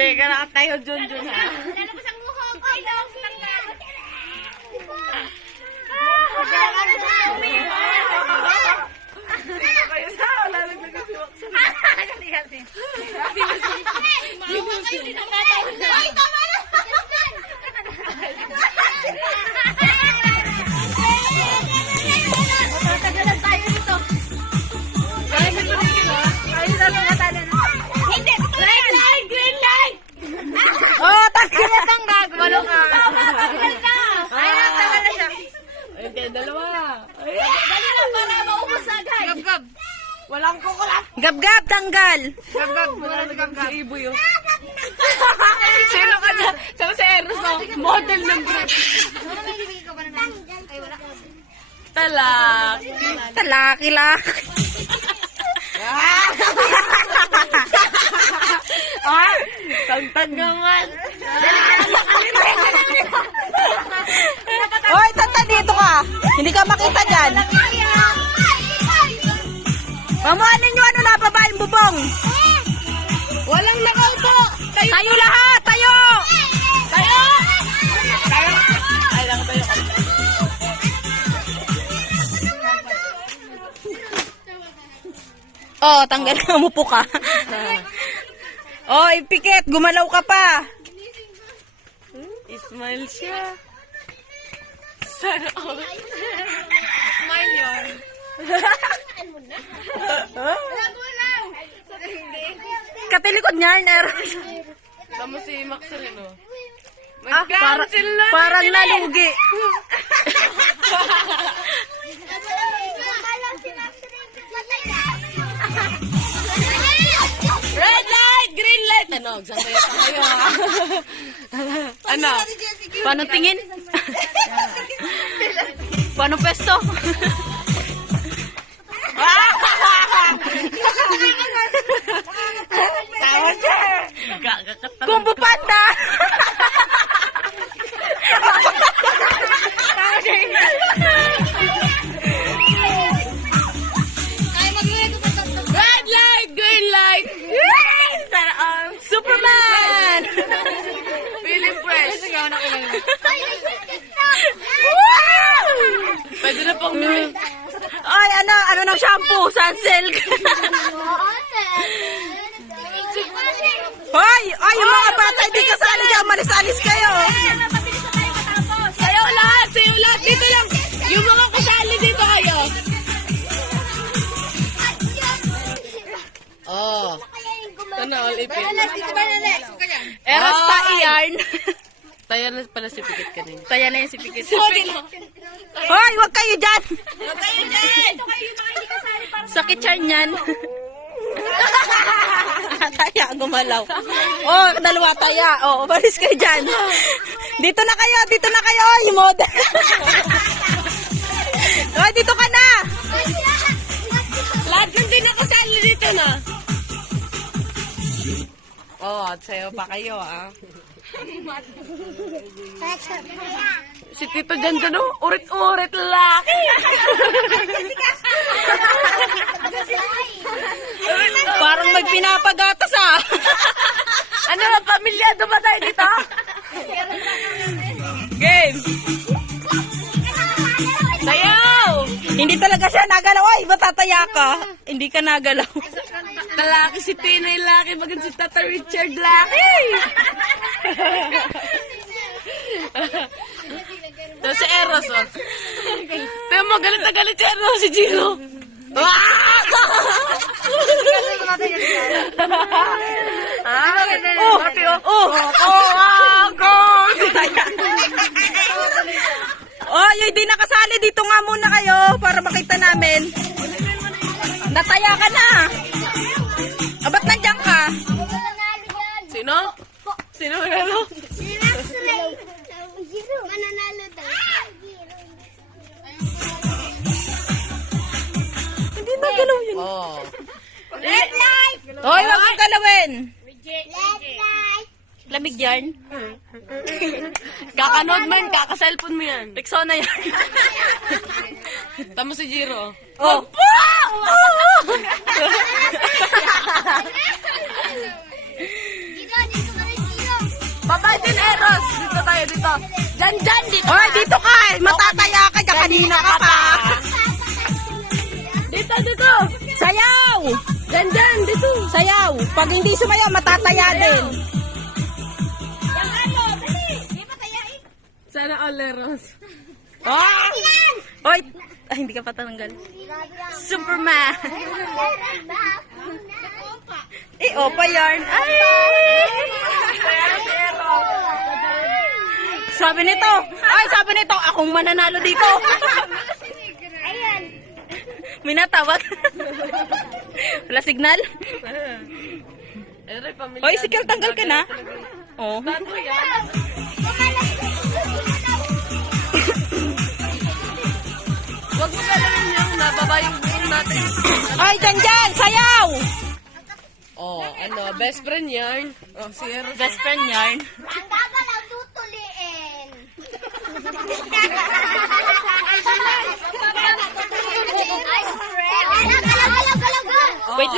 Teka, nakatayo, Junjun, ha? Lalabas ang muho ko. Ilong lang nga. Kayo sa, wala lang nagasiwak sa Ay, tama na! Matatagalan tayo nito. Ayun na lang katala na. Hindi! Red light! Green light! Oh, tanggal na tanggag. Malo ka. Tanggal na! Ayun, tanggal na siya. Ayun kayo, dalawa. Dali na para maubos agad. Gab-gab. Walang kukulat. Gab-gab, tanggal. Gab-gab. Wala na gab-gab. Si Ibo yun. Sino ka dyan? Sabi sa Eros, oh. Model ng group. Ano may ibigay ka ba na lang? Ay, wala. Talak. Talaki-lak. Ah! Tagtag naman. Hoy, tata, dito ka. Hindi ka makita dyan. Pamuanin nyo ano na, babaeng bubong. Walang nakaupo. Tayo lahat, tayo. Tayo! Tayo! Ay, lang tayo. Oh, tanggal ka, umupo ka. Oh, ipikit, gumalaw ka pa. Smile siya. Sana all. Smile yun. Katilikod niya, Eros. Tama si Maxwell, no? Ah, parang nalugi. Red light! Green light! Ano? Saan pa kayo, ha? Ano? Paano tingin? Paano pesto? Tawa siya! Kumbu panda! Red light! Green light! Sana Superman! Feeling fresh. Pwede na pong bili. Ay, ano ng shampoo? Sunsilk. Hoy! Ay, yung mga bata, hindi kasali dyan. Malis-alis kayo. Sayo lahat! Sayo lahat! Dito lang! Yung mga kasali dito kayo. Oh. Sana all ipin. Eros ta iyan. Taya na pala si Pikit kanina. Taya na yung si Pikit. Hoy, wag kayo dyan. Sakit siya niyan. Taya, gumalaw. Oh, dalawa taya. Oh, umalis kayo dyan. Dito na kayo. Oy, model. Hoy, dito ka na. Lahat ng din ako sali dito na. Oh, at sayo pa kayo, ah. Si Tito dyan dyan, oh. Urit-urit lalaki. Parang may pinapagatas ah. Ano ba, pamilyado ba tayo dito? Game! Sayaw! Hindi talaga siya nagalaw. Ay, matataya ka. Hindi ka nagalaw. Lalaki si Pinay Laki, maganda si Tata Richard Laki. Tapos si Eros, oh. Pero mo, galit na galit si Eros, si Gino. Oh, yung di nakasali dito nga muna kayo para makita namin. Nataya ka na. Ah, ba't nandiyan ka? Sino? Sino nanalo? Mananalo daw. Hindi nagalaw yun. Oh. Red light! Hoy, wag mong galawin. Red light! Lamig yan. Kakanood mo yun, kaka-cellphone mo yan. Rexona yan. Tamo si Jiro. Oh. Dito ka rin Baba din, Eros. Dito tayo, dito. Dyan, dito. Hoy, dito ka! Matataya ka dyan. Kanina ka pa. Dito, dito. Sayaw! Dyan, dito. Sayaw! Pag hindi sumayaw, matataya din. Sana all, Eros. Ah! Hoy! Ay, hindi ka pa tatanggal. Superman! Eh, opa yarn. Ay! Sabi nito, akong mananalo dito. Ayan. May natawag. Wala signal? Eroy, pamilya. Hoy, sikil, tanggal ka na. Oh. Bago yan. Huwag mo galawin yung nababa yung buong natin. Ay, dyan, sayaw! Oh, ano, best friend yarn. Oh, si Eros. Best friend yarn. Ang gagalaw